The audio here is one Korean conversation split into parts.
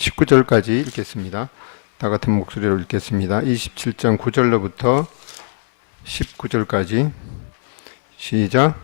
19절까지 읽겠습니다. 다 같은 목소리로 읽겠습니다. 27장 9절로부터 19절까지 시작.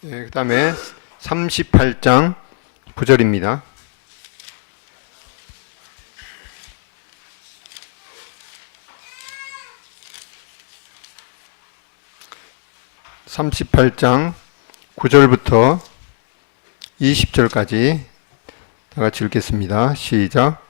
그 다음에 38장 9절입니다. (38장 9절부터 20절까지) 다 같이 읽겠습니다. 시작.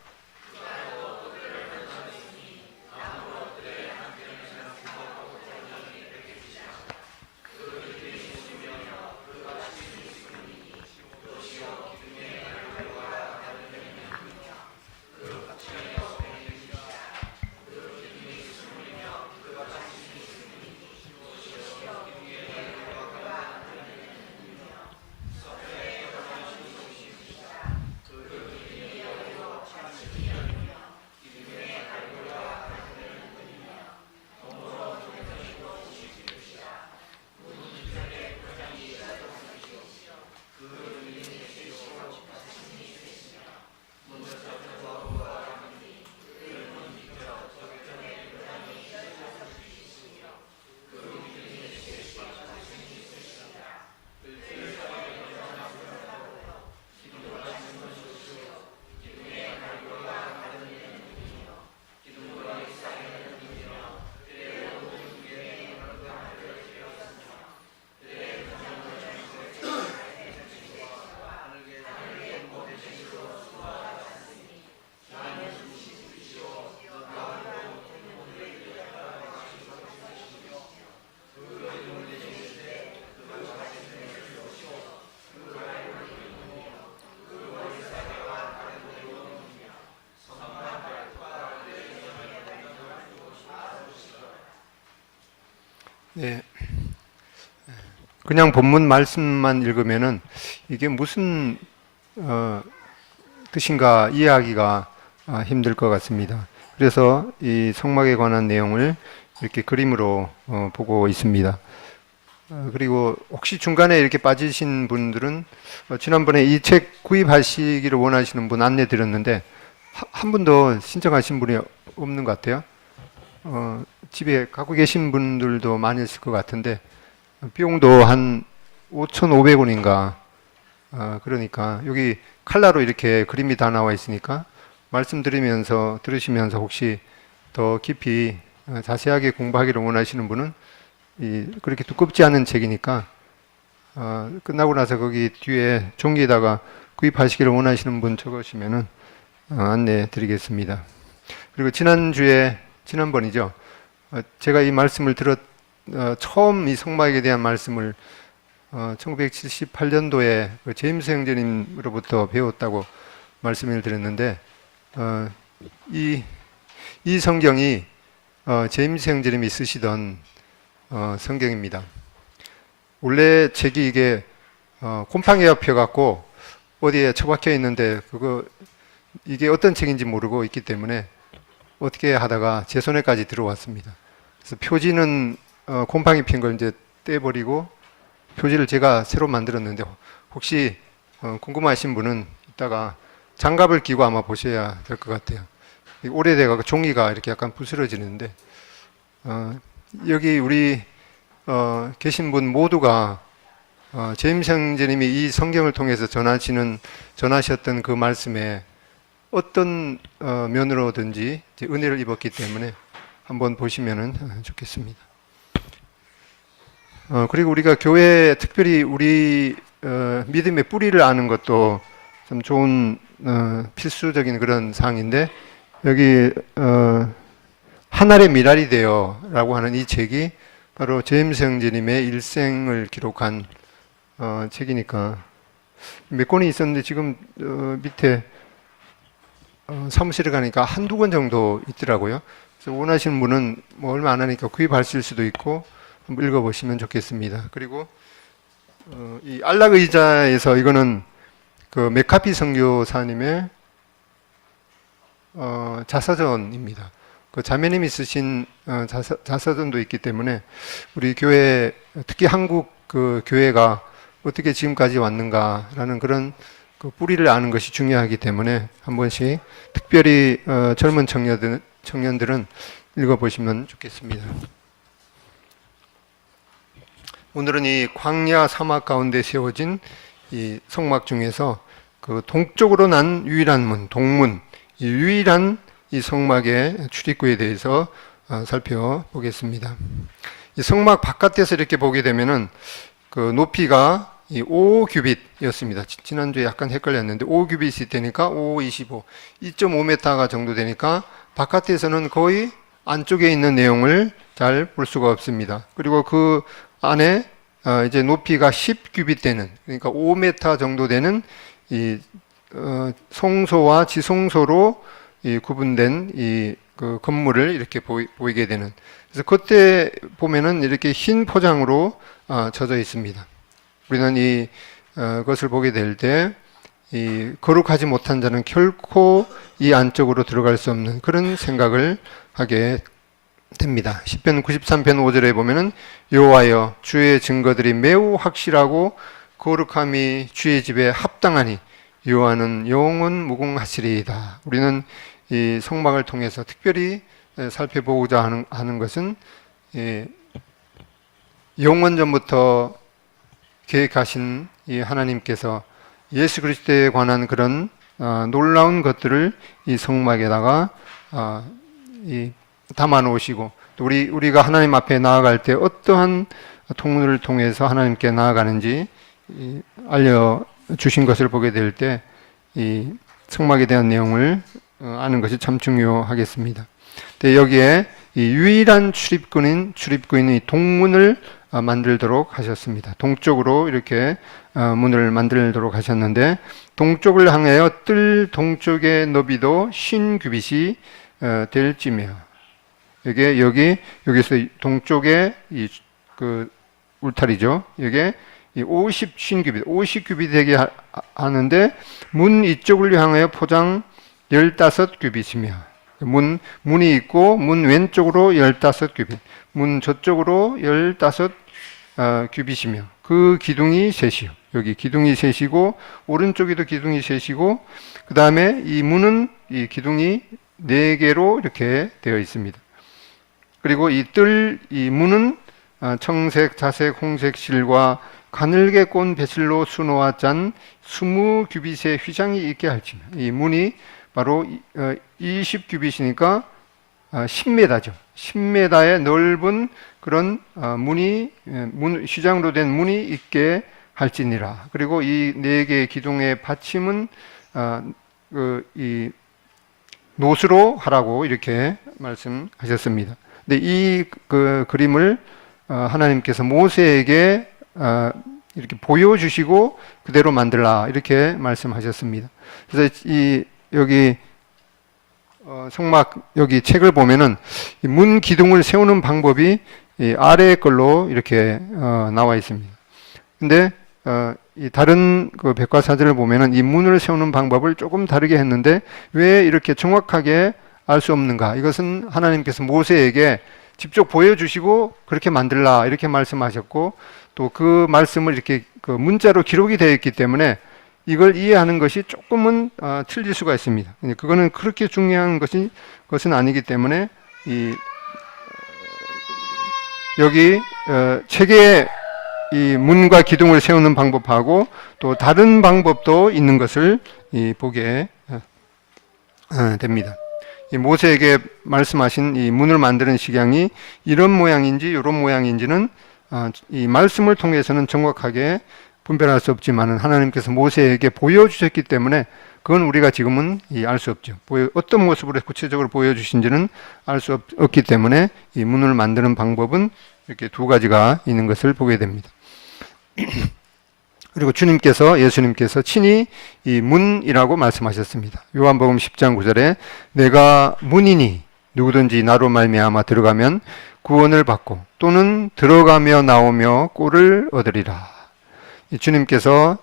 네. 그냥 본문 말씀만 읽으면은 이게 무슨 뜻인가 이해하기가 힘들 것 같습니다. 그래서 이 성막에 관한 내용을 이렇게 그림으로 보고 있습니다. 그리고 혹시 중간에 이렇게 빠지신 분들은 지난번에 이 책 구입하시기를 원하시는 분 안내 드렸는데 한 분도 신청하신 분이 없는 것 같아요. 집에 갖고 계신 분들도 많이 있을 것 같은데 비용도 한 5,500원인가 그러니까 여기 칼라로 이렇게 그림이 다 나와 있으니까 들으시면서 혹시 더 깊이 자세하게 공부하기를 원하시는 분은 그렇게 두껍지 않은 책이니까 끝나고 나서 거기 뒤에 종이에다가 구입하시기를 원하시는 분 적으시면은 안내 드리겠습니다. 그리고 지난번이죠. 제가 이 말씀을 처음 이 성막에 대한 말씀을 1978년도에 제임스 형제님으로부터 배웠다고 말씀을 드렸는데 이 성경이 제임스 형제님이 쓰시던 성경입니다. 원래 책이 이게 곰팡이가 펴갖고 어디에 처박혀 있는데 이게 어떤 책인지 모르고 있기 때문에 어떻게 하다가 제 손에까지 들어왔습니다. 그래서 표지는 곰팡이 핀 걸 이제 떼버리고 표지를 제가 새로 만들었는데 혹시 궁금하신 분은 이따가 장갑을 끼고 아마 보셔야 될 것 같아요. 오래돼가 종이가 이렇게 약간 부스러지는데 여기 우리 계신 분 모두가 제임스 형제님이 이 성경을 통해서 전하셨던 그 말씀에 어떤 면으로든지 은혜를 입었기 때문에 한번 보시면 좋겠습니다. 그리고 우리가 교회에 특별히 우리 믿음의 뿌리를 아는 것도 좀 좋은 필수적인 그런 사항인데 여기 하늘의 미랄이 되어라고 하는 이 책이 바로 제임스 형제님의 일생을 기록한 책이니까 몇 권이 있었는데 지금 밑에 사무실에 가니까 한두 권 정도 있더라고요. 그래서 원하시는 분은 뭐 얼마 안 하니까 구입하실 수도 있고 한번 읽어보시면 좋겠습니다. 그리고 이 안락 의자에서 이거는 그 맥카피 선교사님의 자서전입니다. 그 자매님이 쓰신 자서전도 있기 때문에 우리 교회 특히 한국 그 교회가 어떻게 지금까지 왔는가라는 그런 그 뿌리를 아는 것이 중요하기 때문에 한 번씩 특별히 젊은 청년들은 읽어보시면 좋겠습니다. 오늘은 이 광야 사막 가운데 세워진 이 성막 중에서 그 동쪽으로 난 유일한 문, 동문, 이 유일한 이 성막의 출입구에 대해서 살펴보겠습니다. 이 성막 바깥에서 이렇게 보게 되면은 그 높이가 이 5규빗이었습니다. 지난주에 약간 헷갈렸는데 5규빗이 되니까 5, 25, 2.5m가 정도 되니까 바깥에서는 거의 안쪽에 있는 내용을 잘 볼 수가 없습니다. 그리고 그 안에 이제 높이가 10규빗 되는, 그러니까 5m 정도 되는 이 성소와 지성소로 이 구분된 이 그 건물을 이렇게 보이게 되는. 그래서 그때 보면은 이렇게 흰 포장으로 젖어 있습니다. 우리는 것을 보게 될 때 이 거룩하지 못한 자는 결코 이 안쪽으로 들어갈 수 없는 그런 생각을 하게 됩니다. 시편 93편 5절에 보면은 여호와여 주의 증거들이 매우 확실하고 거룩함이 주의 집에 합당하니 여호와는 영원 무궁하시리이다. 우리는 이 성막을 통해서 특별히 살펴보고자 하는 것은 영원 전부터 계획하신 이 하나님께서 예수 그리스도에 관한 그런 놀라운 것들을 이 성막에다가 담아 놓으시고 또 우리가 하나님 앞에 나아갈 때 어떠한 통로를 통해서 하나님께 나아가는지 알려 주신 것을 보게 될 때 이 성막에 대한 내용을 아는 것이 참 중요하겠습니다. 근데 여기에 이 유일한 출입구인 이 동문을 만들도록 하셨습니다. 동쪽으로 이렇게 문을 만들도록 하셨는데 동쪽을 향하여 뜰 동쪽의 너비도 50규빗이 될지며 여기서 동쪽에 그 울타리죠. 이게 50규빗 되게 하는데 문 이쪽을 향하여 포장 15규빗이며 문이 있고 문 왼쪽으로 15규빗, 문 저쪽으로 15규빗이며 그 기둥이 셋이요. 여기 기둥이 셋이고 오른쪽에도 기둥이 셋이고 그 다음에 이 문은 이 기둥이 4개로 이렇게 되어 있습니다. 그리고 이 문은 청색, 자색, 홍색 실과 가늘게 꼰 배실로 수놓아 짠 20규빗의 휘장이 있게 할지며 이 문이 바로 20규빗이니까 10m죠. 10m의 넓은 그런 휘장으로 된 문이 있게 할지니라. 그리고 이 4개의 기둥의 받침은 이 노수로 하라고 이렇게 말씀하셨습니다. 근데 이 그림을 하나님께서 모세에게 이렇게 보여주시고 그대로 만들라 이렇게 말씀하셨습니다. 그래서 여기 성막 여기 책을 보면은 문 기둥을 세우는 방법이 이 아래 걸로 이렇게 나와 있습니다. 근데 이 다른 그 백과사전을 보면은 이 문을 세우는 방법을 조금 다르게 했는데 왜 이렇게 정확하게 알 수 없는가? 이것은 하나님께서 모세에게 직접 보여주시고 그렇게 만들라 이렇게 말씀하셨고 또 그 말씀을 이렇게 그 문자로 기록이 되어 있기 때문에 이걸 이해하는 것이 조금은 틀릴 수가 있습니다. 그거는 그렇게 중요한 것은 아니기 때문에 여기 책에 이 문과 기둥을 세우는 방법하고 또 다른 방법도 있는 것을 보게 됩니다. 이 모세에게 말씀하신 이 문을 만드는 식양이 이런 모양인지 이런 모양인지는 이 말씀을 통해서는 정확하게 분별할 수 없지만은 하나님께서 모세에게 보여주셨기 때문에 그건 우리가 지금은 알 수 없죠. 어떤 모습으로 구체적으로 보여주신지는 알 수 없기 때문에 이 문을 만드는 방법은 이렇게 두 가지가 있는 것을 보게 됩니다. 그리고 예수님께서 친히 이 문이라고 말씀하셨습니다. 요한복음 10장 9절에 내가 문이니 누구든지 나로 말미암아 들어가면 구원을 받고 또는 들어가며 나오며 꼴을 얻으리라. 주님께서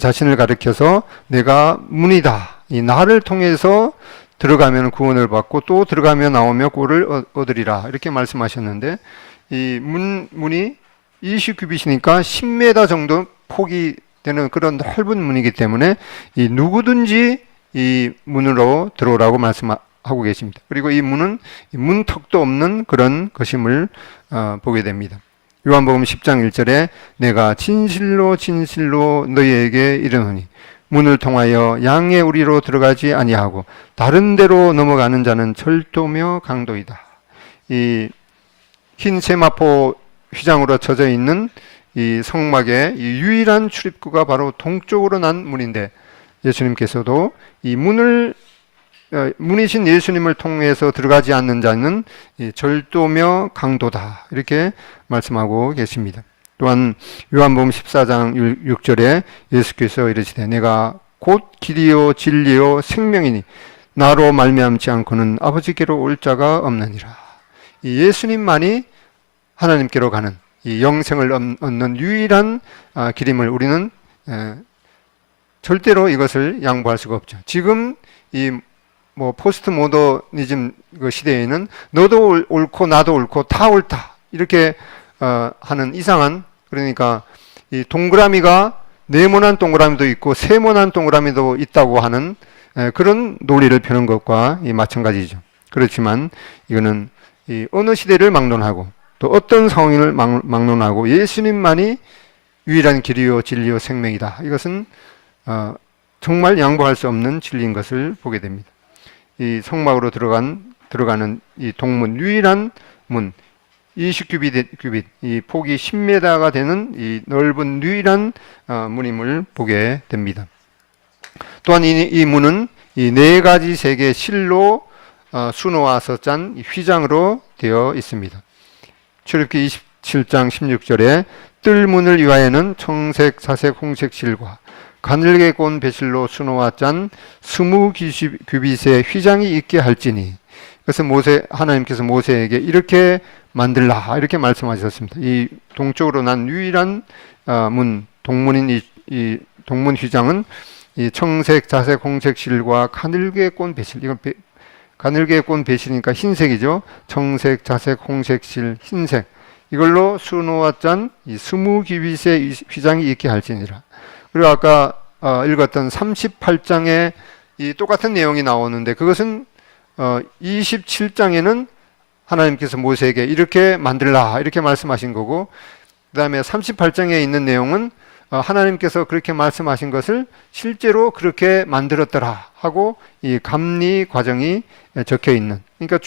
자신을 가리켜서 내가 문이다. 이 나를 통해서 들어가면 구원을 받고 또 들어가며 나오며 꼴을 얻으리라. 이렇게 말씀하셨는데 이 문이 20규빗이니까 10m 정도 폭이 되는 그런 넓은 문이기 때문에 이 누구든지 이 문으로 들어오라고 말씀하고 계십니다. 그리고 이 문은 문턱도 없는 그런 것임을 보게 됩니다. 요한복음 10장 1절에 내가 진실로 진실로 너희에게 이르노니 문을 통하여 양의 우리로 들어가지 아니하고 다른 데로 넘어가는 자는 절도며 강도이다. 이 흰 세마포 휘장으로 쳐져 있는 이 성막의 이 유일한 출입구가 바로 동쪽으로 난 문인데 예수님께서도 이 문이신 예수님을 통해서 들어가지 않는 자는 절도며 강도다 이렇게 말씀하고 계십니다. 또한 요한복음 14장 6절에 예수께서 이르시되 내가 곧 길이요 진리요 생명이니 나로 말미암지 않고는 아버지께로 올 자가 없느니라. 이 예수님만이 하나님께로 가는 이 영생을 얻는 유일한 길임을 우리는 절대로 이것을 양보할 수가 없죠. 지금 이 포스트 모더니즘 그 시대에는 너도 옳고 나도 옳고 다 옳다 이렇게 하는 이상한 그러니까 이 동그라미가 네모난 동그라미도 있고 세모난 동그라미도 있다고 하는 그런 논리를 펴는 것과 마찬가지죠. 그렇지만 이거는 이 어느 시대를 막론하고 또 어떤 상황을 막론하고 예수님만이 유일한 길이요 진리요 생명이다. 이것은 정말 양보할 수 없는 진리인 것을 보게 됩니다. 이 성막으로 들어가는 이 동문 유일한 문 20규빗 이 폭이 10m가 되는 이 넓은 유일한 문임을 보게 됩니다. 또한 이 문은 이 네 가지 색의 실로 수놓아 짠 휘장으로 되어 있습니다. 출애굽기 27장 16절에 뜰문을 위하여는 청색, 자색, 홍색 실과 가늘게 꼰 배실로 수놓아 짠 20규빗의 휘장이 있게 할지니 그래서 하나님께서 모세에게 이렇게 만들라 이렇게 말씀하셨습니다. 이 동쪽으로 난 유일한 동문인 이 동문 휘장은 이 청색, 자색, 홍색 실과 가늘게 꼰 배실 이건 가늘게 꼰 배실이니까 흰색이죠. 청색, 자색, 홍색 실, 흰색 이걸로 수놓아 짠 이 20규빗의 휘장이 있게 할지니라. 그리고 아까 읽었던 38장에 이 똑같은 내용이 나오는데 그것은 27장에는 하나님께서 모세에게 이렇게 만들라 이렇게 말씀하신 거고 그 다음에 38장에 있는 내용은 하나님께서 그렇게 말씀하신 것을 실제로 그렇게 만들었더라 하고 이 감리 과정이 적혀 있는 그러니까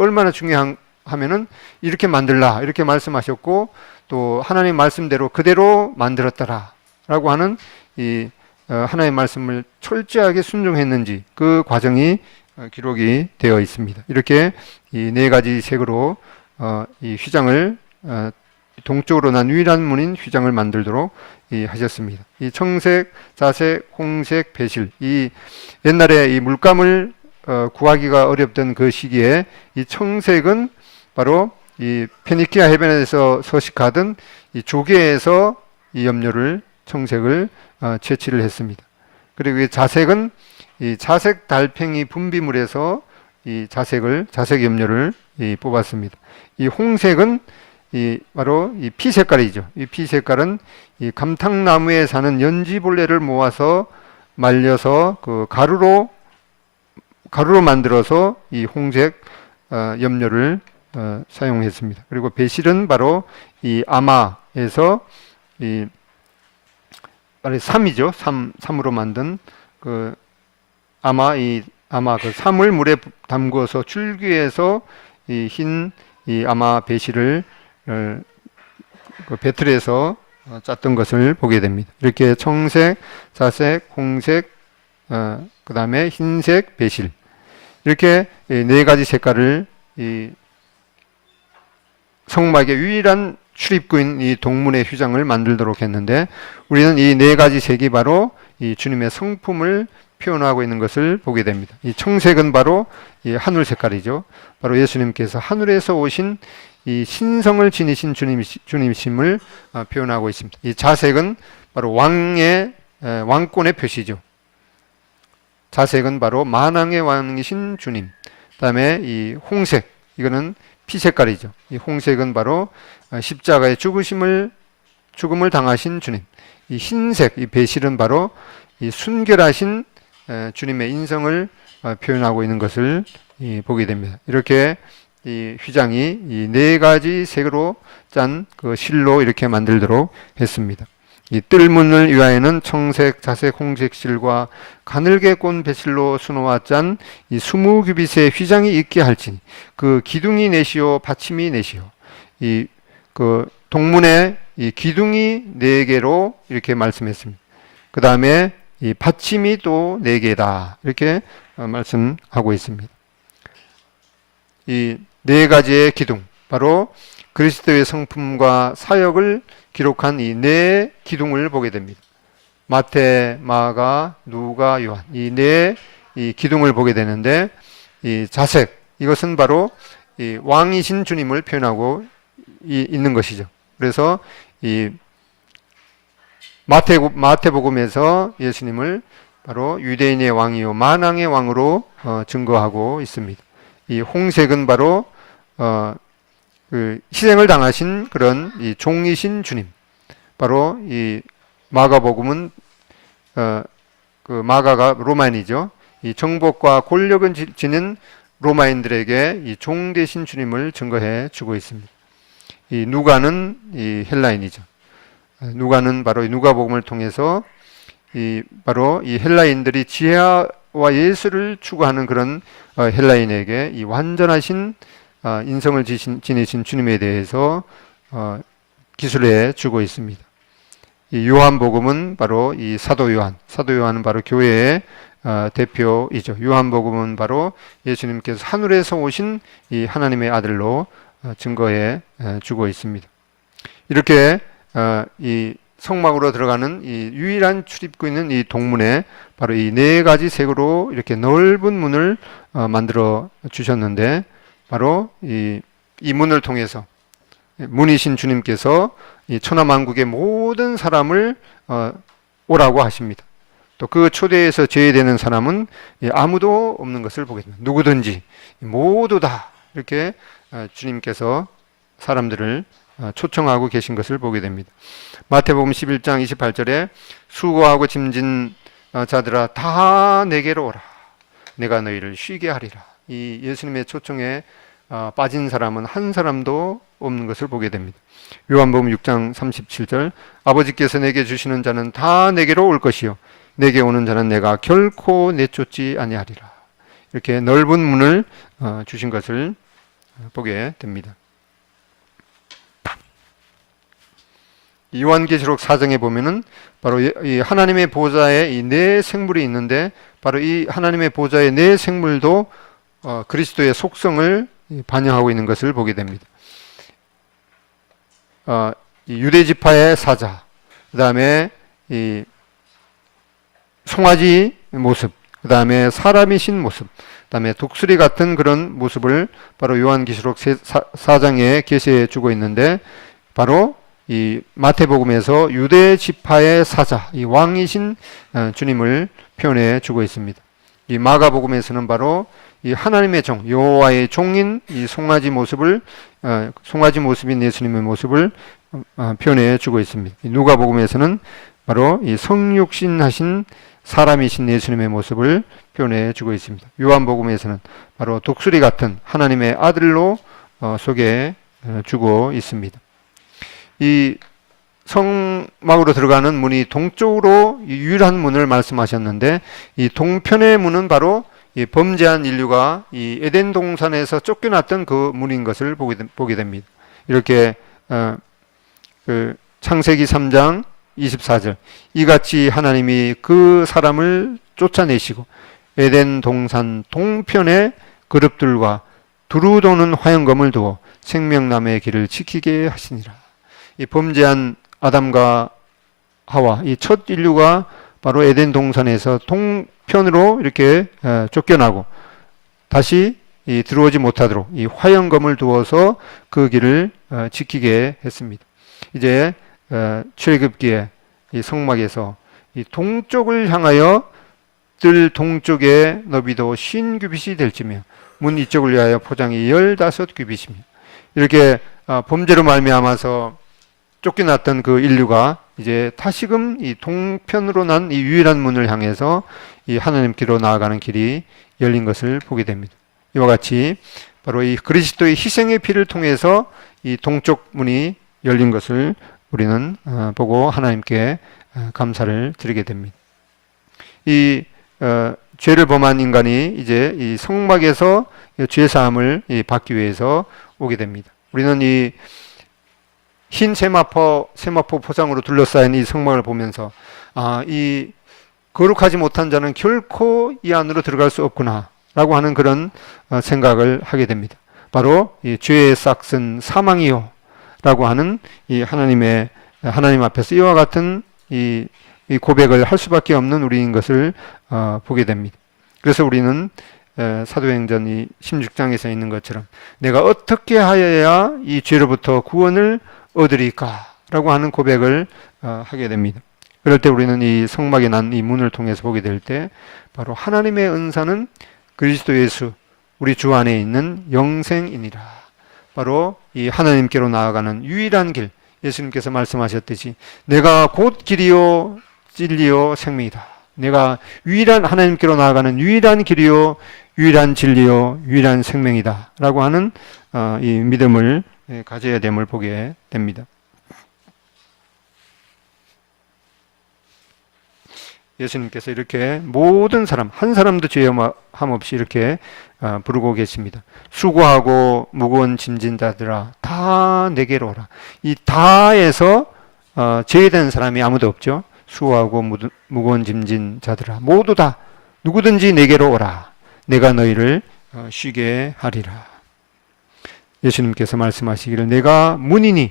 얼마나 중요하면은 이렇게 만들라 이렇게 말씀하셨고 또 하나님 말씀대로 그대로 만들었더라 라고 하는 이 하나님의 말씀을 철저하게 순종했는지 그 과정이 기록이 되어 있습니다. 이렇게 이 네 가지 색으로 이 휘장을 동쪽으로 난 유일한 문인 휘장을 만들도록 하셨습니다. 이 청색, 자색, 홍색, 배실 이 옛날에 이 물감을 구하기가 어렵던 그 시기에 이 청색은 바로 이 페니키아 해변에서 서식하던 이 조개에서 이 염료를 청색을 채취를 했습니다. 그리고 이 자색은 이 자색 달팽이 분비물에서 이 자색 염료를 뽑았습니다. 이 홍색은 바로 이 피 색깔이죠. 이 피 색깔은 이 감탕나무에 사는 연지벌레를 모아서 말려서 그 가루로 만들어서 이 홍색 염료를 사용했습니다. 그리고 배실은 바로 이 아마에서 이 삼이죠. 삼으로 만든 그 아마 그 삼을 물에 담그어서 줄기에서 이 흰 이 아마 배실을 그 배틀에서 짰던 것을 보게 됩니다. 이렇게 청색, 자색, 홍색, 그 다음에 흰색, 배실 이렇게 네 가지 색깔을 이 성막의 유일한 출입구인 이 동문의 휘장을 만들도록 했는데 우리는 이 네 가지 색이 바로 이 주님의 성품을 표현하고 있는 것을 보게 됩니다. 이 청색은 바로 이 하늘 색깔이죠. 바로 예수님께서 하늘에서 오신 이 신성을 지니신 주님이심을 표현하고 있습니다. 이 자색은 바로 왕권의 표시죠. 자색은 바로 만왕의 왕이신 주님. 그다음에 이 홍색, 이거는 피 색깔이죠. 이 홍색은 바로 십자가의 죽음을 당하신 주님. 이 흰색, 이 배실은 바로 이 순결하신 주님의 인성을 표현하고 있는 것을 보게 됩니다. 이렇게 이 휘장이 이 네 가지 색으로 짠 그 실로 이렇게 만들도록 했습니다. 이 뜰문을 위하여는 청색, 자색, 홍색 실과 가늘게 꼰 배실로 수놓아 짠 이 20규빗의 휘장이 있게 할지니 그 기둥이 넷이요 받침이 넷이요. 이 그 동문에 이 기둥이 4개로 이렇게 말씀했습니다. 그 다음에 이 받침이 또 4개다 이렇게 말씀하고 있습니다. 이 4가지의 기둥, 바로 그리스도의 성품과 사역을 기록한 이 4 기둥을 보게 됩니다. 마태, 마가, 누가, 요한 이 4 기둥을 보게 되는데 이 자색, 이것은 바로 이 왕이신 주님을 표현하고 있는 것이죠. 그래서 이 마태복음에서 예수님을 바로 유대인의 왕이요 만왕의 왕으로 증거하고 있습니다. 이 홍색은 바로 그 희생을 당하신 그런 이 종이신 주님. 바로 이 마가복음은 그 마가가 로마인이죠. 이 정복과 권력을 지닌 로마인들에게 이 종 되신 주님을 증거해 주고 있습니다. 이 누가는 이 헬라인이죠. 누가는 바로 이 누가복음을 통해서 바로 이 헬라인들이 지혜와 예수를 추구하는 그런 헬라인에게 이 완전하신 인성을 지니신 주님에 대해서 기술해 주고 있습니다. 이 요한복음은 바로 이 사도 요한은 바로 교회의 대표이죠. 요한복음은 바로 예수님께서 하늘에서 오신 이 하나님의 아들로 증거해 주고 있습니다. 이렇게 이 성막으로 들어가는 이 유일한 출입구 있는 이 동문에 바로 이 4가지 색으로 이렇게 넓은 문을 만들어 주셨는데 바로 이 문을 통해서 문이신 주님께서 이 천하만국의 모든 사람을 오라고 하십니다. 또 그 초대에서 제외되는 사람은 아무도 없는 것을 보게 됩니다. 누구든지 모두 다 이렇게 주님께서 사람들을 초청하고 계신 것을 보게 됩니다. 마태복음 11장 28절에 수고하고 짐진 자들아 다 내게로 오라. 내가 너희를 쉬게 하리라. 이 예수님의 초청에 빠진 사람은 한 사람도 없는 것을 보게 됩니다. 요한복음 6장 37절 아버지께서 내게 주시는 자는 다 내게로 올 것이요 내게 오는 자는 내가 결코 내쫓지 아니하리라. 이렇게 넓은 문을 주신 것을 보게 됩니다. 요한계시록 4장에 보면은 바로 이 하나님의 보좌에 이 4 생물이 있는데 바로 이 하나님의 보좌의 4 생물도 그리스도의 속성을 반영하고 있는 것을 보게 됩니다. 이 유대 지파의 사자, 그 다음에 이 송아지 모습, 그 다음에 사람이신 모습, 그 그다음에 독수리 같은 그런 모습을 바로 요한계시록 4장에 계시해 주고 있는데, 바로 이 마태복음에서 유대 지파의 사자, 이 왕이신 주님을 표현해 주고 있습니다. 이 마가복음에서는 바로 이 하나님의 종, 여호와의 종인 이 송아지 모습인 예수님의 모습을 표현해 주고 있습니다. 누가복음에서는 바로 이 성육신하신 사람이신 예수님의 모습을 표현해 주고 있습니다. 요한복음에서는 바로 독수리 같은 하나님의 아들로 소개해 주고 있습니다. 이 성막으로 들어가는 문이 동쪽으로 유일한 문을 말씀하셨는데, 이 동편의 문은 바로 이 범죄한 인류가 이 에덴 동산에서 쫓겨났던 그 문인 것을 보게 됩니다. 이렇게 그 창세기 3장 24절, 이같이 하나님이 그 사람을 쫓아내시고 에덴 동산 동편에 그룹들과 두루 도는 화영검을 두어 생명나무의 길을 지키게 하시니라. 이 범죄한 아담과 하와, 이 첫 인류가 바로 에덴 동산에서 동편으로 이렇게 쫓겨나고 다시 들어오지 못하도록 이 화영검을 두어서 그 길을 지키게 했습니다. 이제 출애굽기에 이 성막에서 이 동쪽을 향하여 뜰 동쪽의 너비도 50규빗이 될지며 문 이쪽을 위하여 포장이 15규빗이며, 이렇게 범죄로 말미암아서 쫓겨났던 그 인류가 이제 다시금 이 동편으로 난 이 유일한 문을 향해서 이 하나님께로 나아가는 길이 열린 것을 보게 됩니다. 이와 같이 바로 이 그리스도의 희생의 피를 통해서 이 동쪽 문이 열린 것을 우리는 보고 하나님께 감사를 드리게 됩니다. 이 죄를 범한 인간이 이제 이 성막에서 죄 사함을 받기 위해서 오게 됩니다. 우리는 이 흰 세마포 포장으로 둘러싸인 이 성막을 보면서 이 거룩하지 못한 자는 결코 이 안으로 들어갈 수 없구나라고 하는 그런 생각을 하게 됩니다. 바로 이 죄의 싹은 사망이요라고 하는 이 하나님 앞에서 이와 같은 이 고백을 할 수밖에 없는 우리인 것을 보게 됩니다. 그래서 우리는 사도행전 16장에서 있는 것처럼 내가 어떻게 하여야 이 죄로부터 구원을 얻으리까라고 하는 고백을 하게 됩니다. 그럴 때 우리는 이 성막에 난 이 문을 통해서 보게 될 때 바로 하나님의 은사는 그리스도 예수 우리 주 안에 있는 영생이니라. 바로 이 하나님께로 나아가는 유일한 길, 예수님께서 말씀하셨듯이 내가 곧 길이요 진리요 생명이다. 내가 유일한 하나님께로 나아가는 유일한 길이요 유일한 진리요 유일한 생명이다 라고 하는 이 믿음을 가져야 됨을 보게 됩니다. 예수님께서 이렇게 모든 사람, 한 사람도 죄함 없이 이렇게 부르고 계십니다. 수고하고 무거운 짐진 자들아 다 내게로 오라. 이 다에서 제외된 사람이 아무도 없죠. 수고하고 무거운 짐진 자들아 모두 다 누구든지 내게로 오라. 내가 너희를 쉬게 하리라. 예수님께서 말씀하시기를 내가 문이니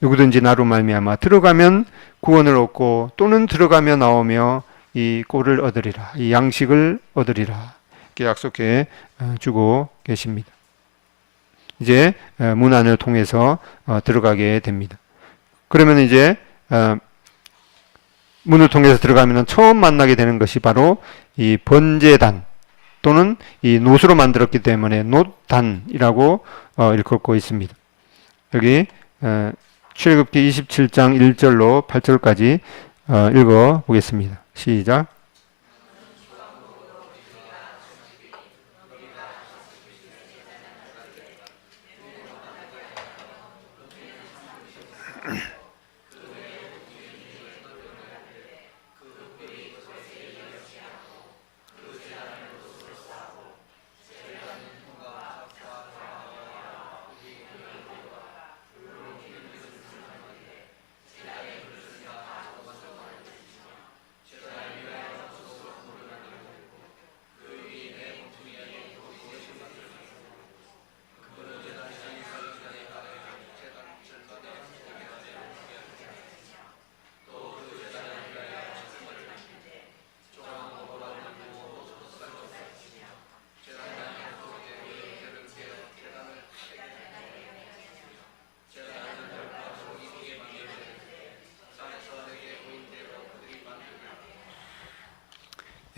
누구든지 나로 말미암아 들어가면 구원을 얻고 또는 들어가며 나오며 이 꼴을 얻으리라. 이 양식을 얻으리라. 이렇게 약속해 주고 계십니다. 이제 문 안을 통해서 들어가게 됩니다. 그러면 이제 문을 통해서 들어가면 처음 만나게 되는 것이 바로 이 번제단 또는 이 놋으로 만들었기 때문에 놋단이라고 일컫고 있습니다. 여기 출애굽기 27장 1절로 8절까지 읽어 보겠습니다. 시작.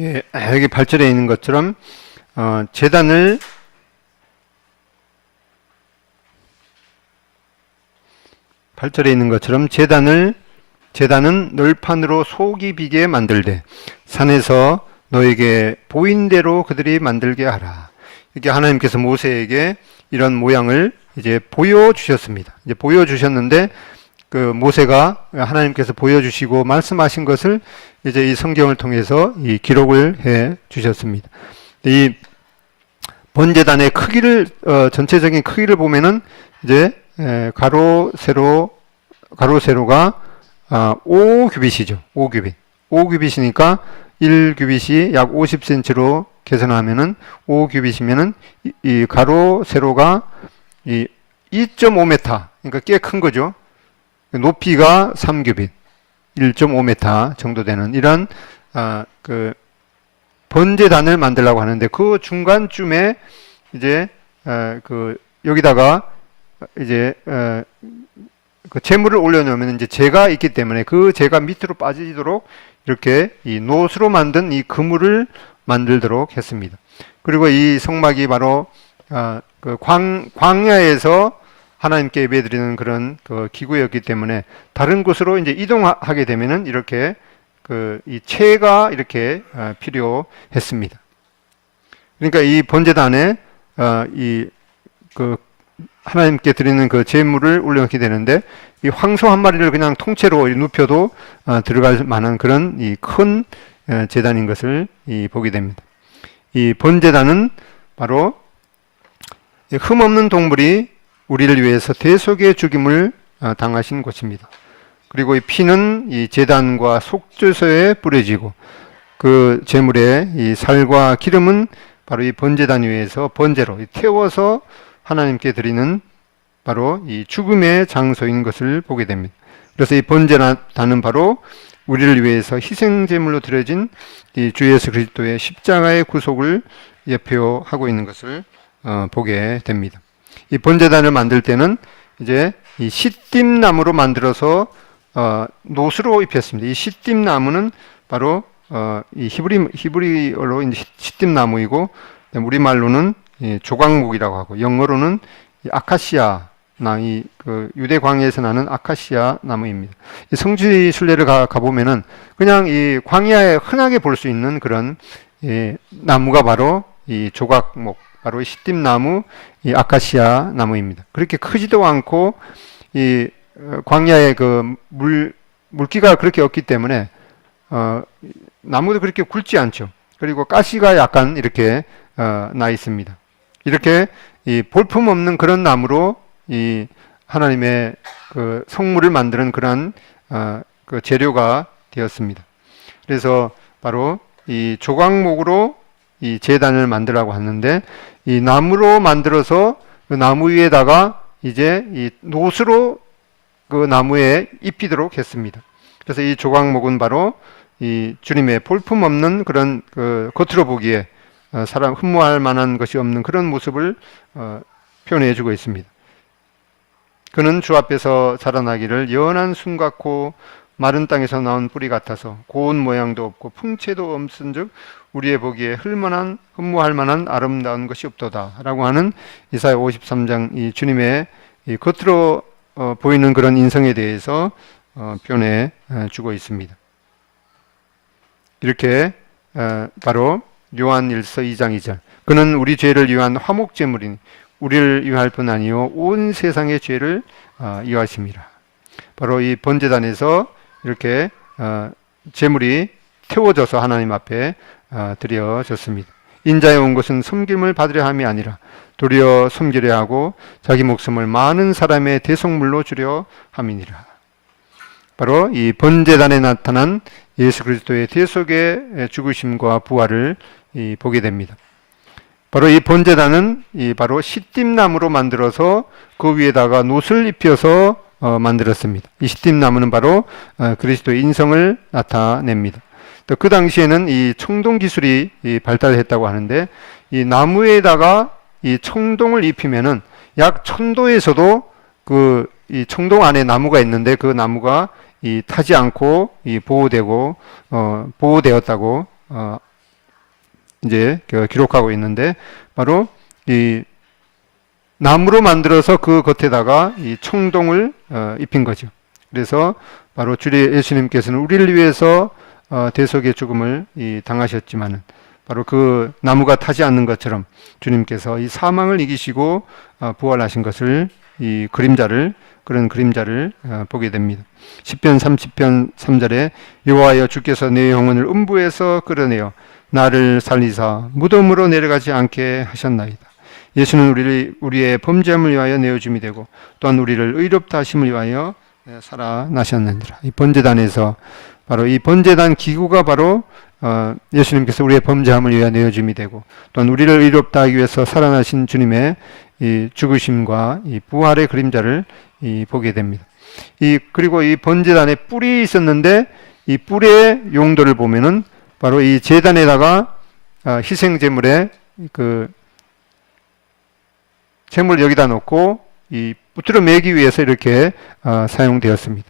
예, 여기 8절에 있는 것처럼 제단을 8절에 있는 것처럼 제단은 널판으로 속이 비게 만들되 산에서 너에게 보인 대로 그들이 만들게 하라. 이렇게 하나님께서 모세에게 이런 모양을 이제 보여주셨습니다. 이제 보여주셨는데 그 모세가 하나님께서 보여주시고 말씀하신 것을 이제 이 성경을 통해서 이 기록을 해 주셨습니다. 이 번제단의 크기를 전체적인 크기를 보면은 이제 가로 세로가 5규빗이죠. 5규빗이니까 1규빗이 약 50cm로 계산하면은 5규빗이면은 이 가로 세로가 이 2.5m, 그러니까 꽤 큰 거죠. 높이가 3규빗, 1.5m 정도 되는 이런 그 번제단을 만들려고 하는데 그 중간쯤에 이제 그 여기다가 이제 그 재물을 올려놓으면 이제 재가 있기 때문에 그 재가 밑으로 빠지도록 이렇게 이 노수로 만든 이 그물을 만들도록 했습니다. 그리고 이 성막이 바로 그 광야에서 하나님께 예배드리는 그런 그 기구였기 때문에 다른 곳으로 이제 이동하게 되면은 이렇게 그 이 채가 이렇게 필요했습니다. 그러니까 이 번제단에 이 그 하나님께 드리는 그 제물을 올려놓게 되는데 이 황소 한 마리를 그냥 통째로 눕혀도 들어갈 만한 그런 이 큰 제단인 것을 보게 됩니다. 이 번제단은 바로 흠없는 동물이 우리를 위해서 대속의 죽임을 당하신 곳입니다. 그리고 이 피는 이 제단과 속죄소에 뿌려지고 그 제물의 이 살과 기름은 바로 이 번제단 위에서 번제로 태워서 하나님께 드리는 바로 이 죽음의 장소인 것을 보게 됩니다. 그래서 이 번제단은 바로 우리를 위해서 희생 제물로 드려진 이 주 예수 그리스도의 십자가의 구속을 예표하고 있는 것을 보게 됩니다. 이 번제단을 만들 때는 이제 이 시띠나무로 만들어서 노수로 입혔습니다. 이 시띠나무는 바로 이 히브리어로 이제 시띠나무이고 우리말로는 조각목이라고 하고 영어로는 아카시아 그 유대 광야에서 나는 아카시아 나무입니다. 이 성지 순례를 가보면은 그냥 이 광야에 흔하게 볼 수 있는 그런 나무가 바로 이 조각목, 바로 이 시띠나무, 이 아카시아 나무입니다. 그렇게 크지도 않고 이 광야에 그 물기가 그렇게 없기 때문에 나무도 그렇게 굵지 않죠. 그리고 가시가 약간 이렇게 나 있습니다. 이렇게 이 볼품 없는 그런 나무로 이 하나님의 그 성물을 만드는 그런 그 재료가 되었습니다. 그래서 바로 이 조각목으로 이 제단을 만들라고 하는데 이 나무로 만들어서 그 나무 위에다가 이제 이 노수로 그 나무에 입히도록 했습니다. 그래서 이 조각목은 바로 이 주님의 볼품 없는 그런 그 겉으로 보기에 사람 흠모할 만한 것이 없는 그런 모습을 표현해 주고 있습니다. 그는 주 앞에서 자라나기를 연한 순 같고 마른 땅에서 나온 뿌리 같아서 고운 모양도 없고 풍채도 없은즉 우리의 보기에 흠모할 만한 아름다운 것이 없도다 라고 하는 이사야 53장 이 주님의 이 겉으로 보이는 그런 인성에 대해서 표현해 주고 있습니다. 이렇게 바로 요한일서 2장 2절 그는 우리 죄를 위한 화목제물이니 우리를 위할 뿐 아니요 온 세상의 죄를 위하심이라. 바로 이 번제단에서 이렇게 제물이 태워져서 하나님 앞에 드려졌습니다. 인자에 온 것은 섬김을 받으려 함이 아니라 도리어 섬기려 하고 자기 목숨을 많은 사람의 대속물로 주려 함이니라. 바로 이 번제단에 나타난 예수 그리스도의 대속의 죽으심과 부활을 보게 됩니다. 바로 이 번제단은 바로 시띠나무로 만들어서 그 위에다가 놋을 입혀서 만들었습니다. 이 시띠나무는 바로 그리스도의 인성을 나타냅니다. 또 그 당시에는 이 청동 기술이 발달했다고 하는데 이 나무에다가 이 청동을 입히면은 약 1000도에서도 그 이 청동 안에 나무가 있는데 그 나무가 타지 않고 보호되었다고 이제 기록하고 있는데, 바로 이 나무로 만들어서 그 겉에다가 이 청동을 입힌 거죠. 그래서 바로 주리 예수님께서는 우리를 위해서 대속의 죽음을 당하셨지만은, 바로 그 나무가 타지 않는 것처럼 주님께서 이 사망을 이기시고 부활하신 것을, 이 그런 그림자를 보게 됩니다. 시편 30편 3절에 여호와여 주께서 내 영혼을 음부에서 끌어내어 나를 살리사 무덤으로 내려가지 않게 하셨나이다. 예수는 우리의 범죄함을 위하여 내어줌이 되고 또한 우리를 의롭다 하심을 위하여 살아나셨느니라. 이 번제단에서, 바로 이 번제단 기구가 바로 예수님께서 우리의 범죄함을 위하여 내어줌이 되고 또한 우리를 의롭다 하기 위해서 살아나신 주님의 이 죽으심과 이 부활의 그림자를 보게 됩니다. 그리고 이 번제단에 뿔이 있었는데, 이 뿔의 용도를 보면은 바로 이 제단에다가 희생 제물에 그 제물 여기다 놓고 이 붙들어 매기 위해서 이렇게 사용되었습니다.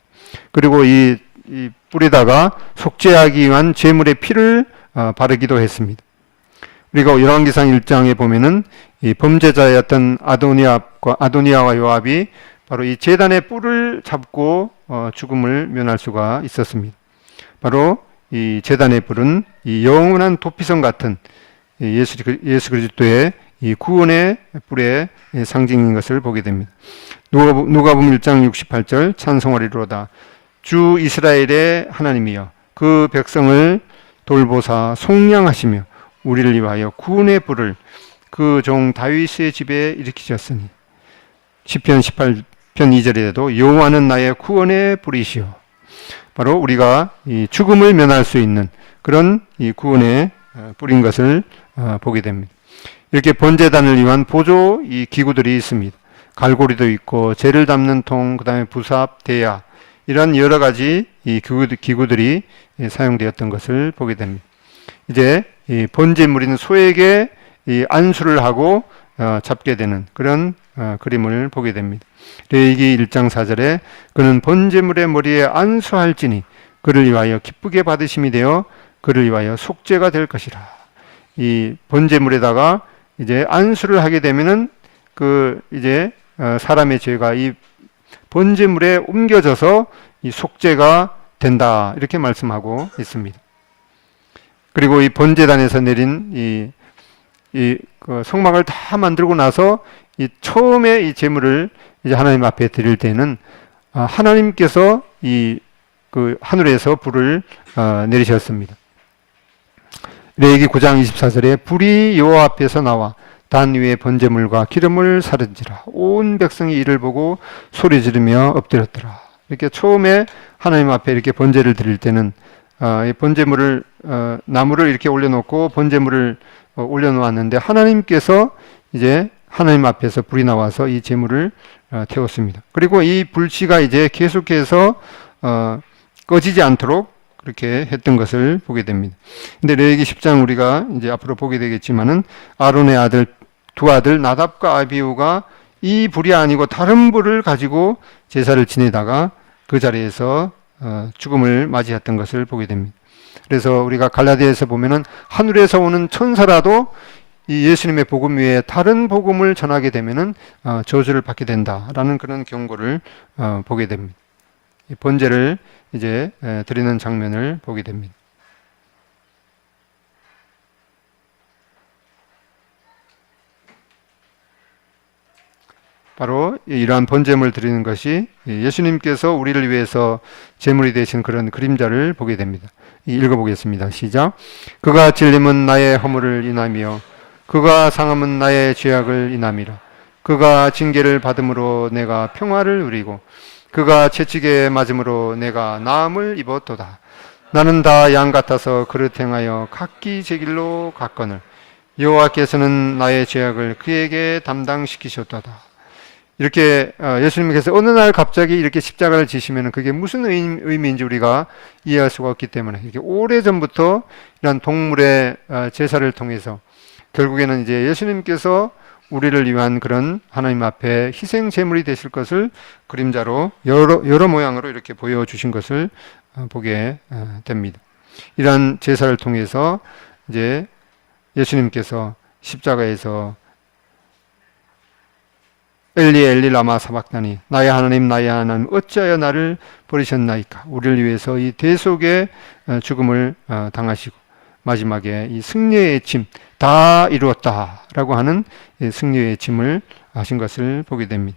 그리고 이 뿔에다가 속죄하기 위한 제물의 피를 바르기도 했습니다. 그리고 열왕기상 1장에 보면은 이 범죄자였던 아도니아와 요압이 바로 이 제단의 뿔을 잡고 죽음을 면할 수가 있었습니다. 바로 이 제단의 뿔은 이 영원한 도피성 같은 예수 그리스도의 이 구원의 뿔의 상징인 것을 보게 됩니다. 누가복음 1장 68절 찬송하리로다. 주 이스라엘의 하나님이여 그 백성을 돌보사 속량하시며 우리를 위하여 구원의 뿔을 그 종 다윗의 집에 일으키셨으니. 시편 18편 2절에도 여호와는 나의 구원의 뿔이시오. 바로 우리가 이 죽음을 면할 수 있는 그런 이 구원의 뿔인 것을 보게 됩니다. 이렇게 번제단을 위한 보조 이 기구들이 있습니다. 갈고리도 있고 재를 담는 통, 그다음에 부삽, 대야, 이런 여러 가지 이 기구들이 사용되었던 것을 보게 됩니다. 이제 이 번제물인 소에게 이 안수를 하고 잡게 되는 그런 그림을 보게 됩니다. 레위기 1장 4절에 그는 번제물의 머리에 안수할지니 그를 위하여 기쁘게 받으심이 되어 그를 위하여 속죄가 될 것이라. 이 번제물에다가 이제 안수를 하게 되면은 이제 사람의 죄가 이 번제물에 옮겨져서 이 속죄가 된다, 이렇게 말씀하고 있습니다. 그리고 이 번제단에서 내린 그 성막을 다 만들고 나서 이 처음에 이 제물을 이제 하나님 앞에 드릴 때는 하나님께서 그 하늘에서 불을 내리셨습니다. 레위기 9장 24절에 불이 여호와 앞에서 나와 단 위에 번제물과 기름을 사른지라 온 백성이 이를 보고 소리 지르며 엎드렸더라. 이렇게 처음에 하나님 앞에 이렇게 번제를 드릴 때는 이 번제물을 나무를 이렇게 올려놓고 번제물을 올려놓았는데, 하나님께서 이제 하나님 앞에서 불이 나와서 이 제물을 태웠습니다. 그리고 이 불씨가 이제 계속해서 꺼지지 않도록 그렇게 했던 것을 보게 됩니다. 근데 레위기 10장 우리가 이제 앞으로 보게 되겠지만은 아론의 두 아들 나답과 아비후가 이 불이 아니고 다른 불을 가지고 제사를 지내다가 그 자리에서 죽음을 맞이했던 것을 보게 됩니다. 그래서 우리가 갈라디아에서 보면은 하늘에서 오는 천사라도 이 예수님의 복음 외에 다른 복음을 전하게 되면은 저주를 받게 된다라는 그런 경고를 보게 됩니다. 이 번제를 이제 드리는 장면을 보게 됩니다. 바로 이러한 번제물 드리는 것이 예수님께서 우리를 위해서 제물이 되신 그런 그림자를 보게 됩니다. 읽어보겠습니다. 시작. 그가 찔림은 나의 허물을 인하며 그가 상함은 나의 죄악을 인함이라. 그가 징계를 받음으로 내가 평화를 누리고 그가 채찍에 맞음으로 내가 나음을 입었도다. 나는 다 양 같아서 그릇 행하여 각기 제 길로 갔거늘 여호와께서는 나의 죄악을 그에게 담당시키셨도다. 이렇게 예수님께서 어느 날 갑자기 이렇게 십자가를 지시면 그게 무슨 의미인지 우리가 이해할 수가 없기 때문에, 이렇게 오래전부터 이런 동물의 제사를 통해서 결국에는 이제 예수님께서 우리를 위한 그런 하나님 앞에 희생 제물이 되실 것을 그림자로 여러 모양으로 이렇게 보여주신 것을 보게 됩니다. 이러한 제사를 통해서 이제 예수님께서 십자가에서 엘리 엘리 라마 사박다니 나의 하나님 나의 하나님 어찌하여 나를 버리셨나이까 우리를 위해서 이 대속의 죽음을 당하시고 마지막에 이 승리의 침 다 이루었다라고 하는 승리의 침을 하신 것을 보게 됩니다.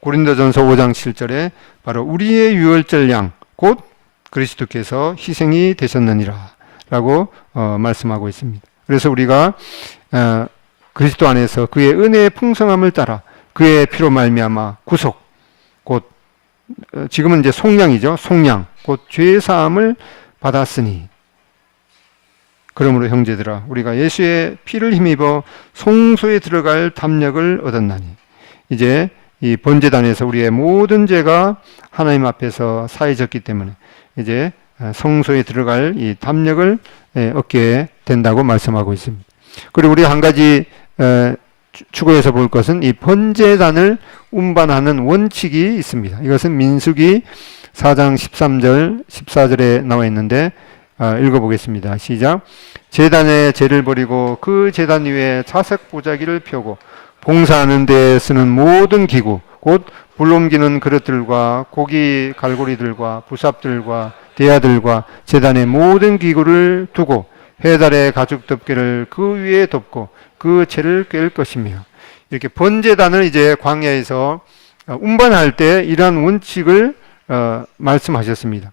고린도전서 5장 7절에 바로 우리의 유월절 양 곧 그리스도께서 희생이 되셨느니라 라고 말씀하고 있습니다. 그래서 우리가 그리스도 안에서 그의 은혜의 풍성함을 따라 그의 피로 말미암아 구속 곧 지금은 이제 속량이죠. 속량 곧 죄 사함을 받았으니 그러므로 형제들아 우리가 예수의 피를 힘입어 송소에 들어갈 담력을 얻었나니 이제 이 번제단에서 우리의 모든 죄가 하나님 앞에서 사해졌기 때문에 이제 성소에 들어갈 이 담력을 얻게 된다고 말씀하고 있습니다. 그리고 우리 한 가지 추구해서 볼 것은 이 번제단을 운반하는 원칙이 있습니다. 이것은 민수기 4장 13절 14절에 나와 있는데 읽어보겠습니다. 시작. 제단에 제를 버리고 그 제단 위에 자색 보자기를 펴고 봉사하는 데 쓰는 모든 기구 곧 불 옮기는 그릇들과 고기 갈고리들과 부삽들과 대야들과 제단의 모든 기구를 두고 해달의 가죽 덮개를 그 위에 덮고 그 채를 꿰을 것이며 이렇게 번제단을 이제 광야에서 운반할 때 이러한 원칙을 말씀하셨습니다.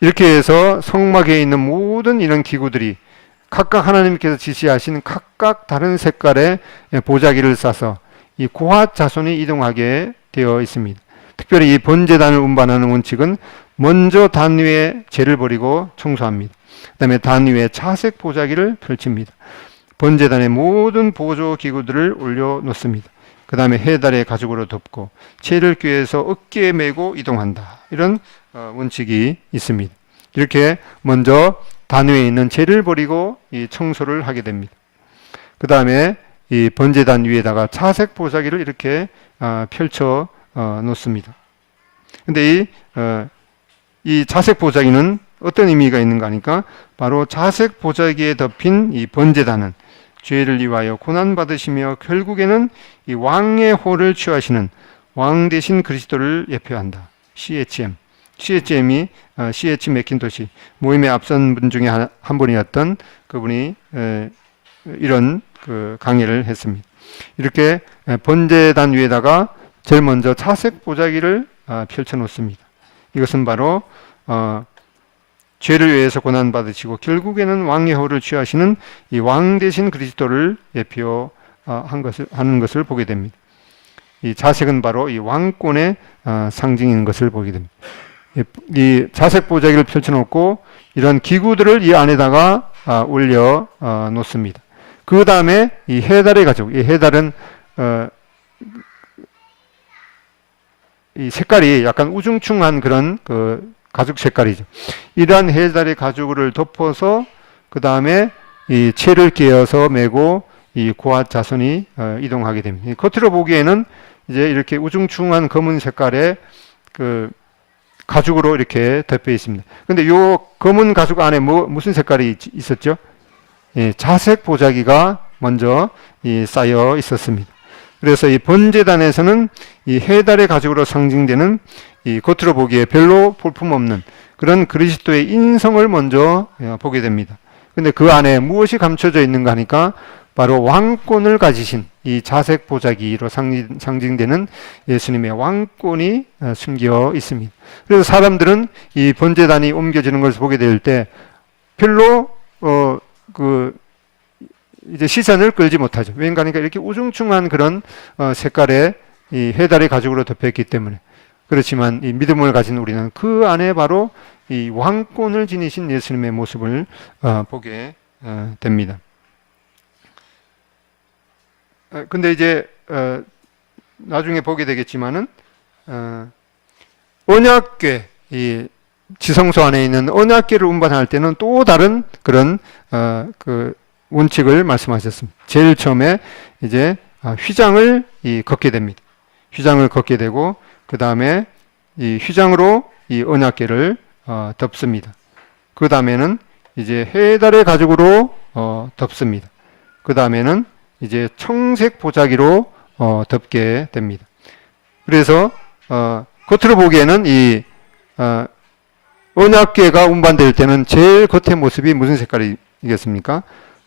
이렇게 해서 성막에 있는 모든 이런 기구들이 각각 하나님께서 지시하신 각각 다른 색깔의 보자기를 싸서 이 고핫 자손이 이동하게 되어 있습니다. 특별히 이 번제단을 운반하는 원칙은 먼저 단 위에 재를 버리고 청소합니다. 그 다음에 단 위에 차색 보자기를 펼칩니다. 번제단의 모든 보조 기구들을 올려놓습니다. 그 다음에 해달의 가죽으로 덮고 채를 꿰어서 어깨에 메고 이동한다. 이런 원칙이 있습니다. 이렇게 먼저 단 위에 있는 채를 버리고 이 청소를 하게 됩니다. 그 다음에 이 번제단 위에다가 차색 보자기를 이렇게 펼쳐 놓습니다. 근데 이 자색 보자기는 어떤 의미가 있는가 하니까 바로 자색 보자기에 덮인 이 번제단은 죄를 위하여 고난받으시며 결국에는 이 왕의 호를 취하시는 왕 대신 그리스도를 예표한다. CHM이 CH 맥킨토시 모임에 앞선 분 중에 한 분이었던 그분이 이런 그 강의를 했습니다. 이렇게 번제단 위에다가 제일 먼저 차색 보자기를 펼쳐 놓습니다. 이것은 바로 죄를 위해서 고난받으시고 결국에는 왕의 호를 취하시는 이 왕 대신 그리스도를 예표하는 것을 보게 됩니다. 이 자색은 바로 이 왕권의 상징인 것을 보게 됩니다. 이 자색 보자기를 펼쳐놓고 이런 기구들을 이 안에다가 올려 놓습니다. 그 다음에 이 해달의 가죽, 이 해달은 이 색깔이 약간 우중충한 그런 그 가죽 색깔이죠. 이러한 해달의 가죽을 덮어서 그 다음에 이 채를 끼어서 메고 이 고핫 자손이 이동하게 됩니다. 겉으로 보기에는 이제 이렇게 우중충한 검은 색깔의 그 가죽으로 이렇게 덮여 있습니다. 근데 요 검은 가죽 안에 무슨 색깔이 있었죠? 예, 자색 보자기가 먼저 쌓여 있었습니다. 그래서 이 번제단에서는 이 해달의 가죽으로 상징되는 이 겉으로 보기에 별로 볼품없는 그런 그리스도의 인성을 먼저 보게 됩니다. 근데 그 안에 무엇이 감춰져 있는가 하니까 바로 왕권을 가지신 이 자색 보자기로 상징되는 예수님의 왕권이 숨겨 있습니다. 그래서 사람들은 이 번제단이 옮겨지는 것을 보게 될 때 별로 이제 시선을 끌지 못하죠. 왜인가 하니까 이렇게 우중충한 그런 색깔의 이 해달의 가죽으로 덮여있기 때문에. 그렇지만 이 믿음을 가진 우리는 그 안에 바로 이 왕권을 지니신 예수님의 모습을 보게 됩니다. 근데 이제 나중에 보게 되겠지만은 언약궤, 이 지성소 안에 있는 언약궤를 운반할 때는 또 다른 그런 그 원칙을 말씀하셨습니다. 제일 처음에 이제 휘장을 걷게 됩니다. 휘장을 걷게 되고 그 다음에 이 휘장으로 이 언약궤를 덮습니다. 그 다음에는 이제 해달의 가죽으로 덮습니다. 그 다음에는 이제 청색 보자기로 덮게 됩니다. 그래서 겉으로 보기에는 이 언약궤가 운반될 때는 제일 겉의 모습이 무슨 색깔이겠습니까?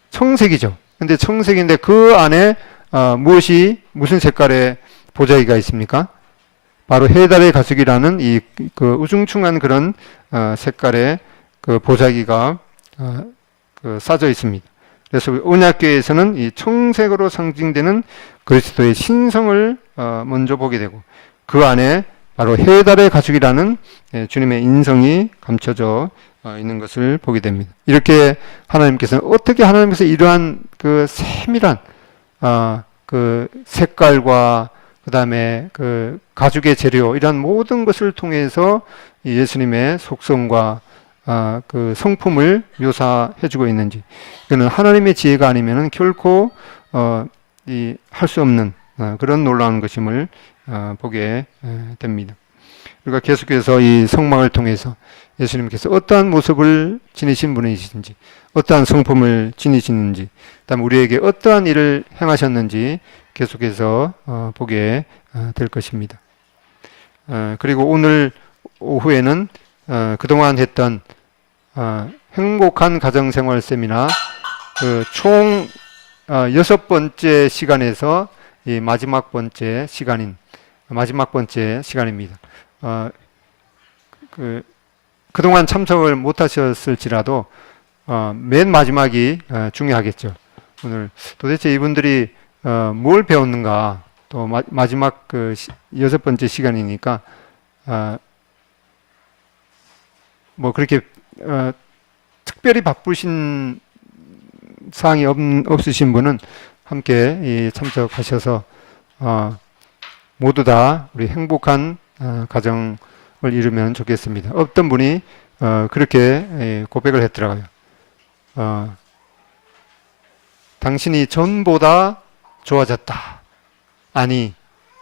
청색이죠. 근데 청색인데 그 안에 무슨 색깔의 보자기가 있습니까? 바로 해달의 가죽이라는 그 우중충한 그런 색깔의 그 보자기가 그 싸져 있습니다. 그래서 언약궤에서는 이 청색으로 상징되는 그리스도의 신성을 먼저 보게 되고 그 안에 바로 해달의 가죽이라는 주님의 인성이 감춰져 있는 것을 보게 됩니다. 이렇게 하나님께서는 어떻게 하나님께서 이러한 그 세밀한 그 색깔과 그 다음에 그 가죽의 재료 이런 모든 것을 통해서 예수님의 속성과 그 성품을 묘사해주고 있는지, 이거는 하나님의 지혜가 아니면은 결코 할 수 없는 그런 놀라운 것임을 보게 됩니다. 우리가 계속해서 이 성막을 통해서 예수님께서 어떠한 모습을 지니신 분이신지, 어떠한 성품을 지니시는지, 그다음 우리에게 어떠한 일을 행하셨는지 계속해서 보게 될 것입니다. 그리고 오늘 오후에는 그동안 했던 행복한 가정생활 세미나 총 6번째 시간에서 이 마지막 번째 시간입니다. 그동안 참석을 못 하셨을지라도 맨 마지막이 중요하겠죠. 오늘 도대체 이분들이 뭘 배웠는가, 또 마지막 그 6번째 시간이니까 뭐 그렇게 특별히 바쁘신 사항이 없으신 분은 함께 참석하셔서 모두 다 우리 행복한 가정을 이루면 좋겠습니다. 어떤 분이 그렇게 고백을 했더라고요. 당신이 전보다 좋아졌다. 아니,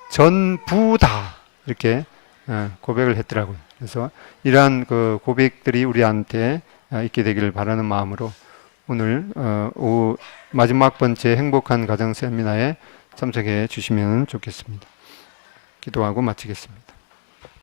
전부다. 이렇게 고백을 했더라고요. 그래서 이러한 그 고백들이 우리한테 있게 되기를 바라는 마음으로 오늘 오후 마지막 번째 행복한 가정 세미나에 참석해 주시면 좋겠습니다. 기도하고 마치겠습니다.